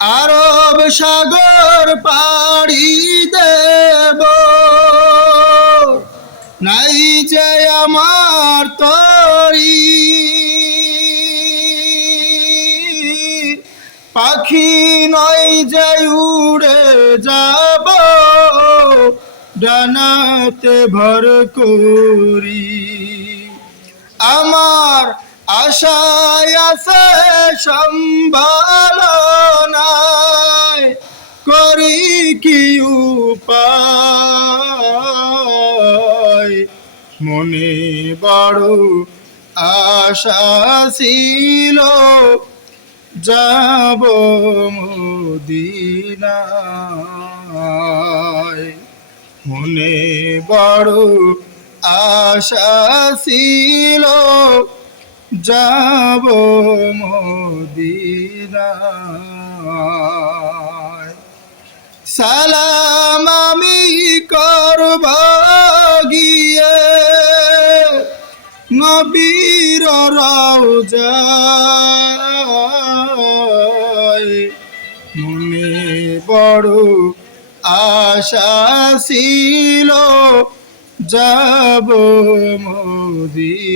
আরব সাগর পাড়ি দেব, নাই যে আমার তরি, পাখি নয় যে উড়ে যাব, ডানাতে ভর করি। আমার আশায় আছে সম্ভালনায়, করি কি উপায়। মনে বড় আশা ছিল, যাব মদিনায়। মনে বড় আশা ছিল, যাব মদিনায়। সালাম আমি করব গিয়ে নবীর রওজায়। মনে বড় আশা ছিল, যাব মদিনায়।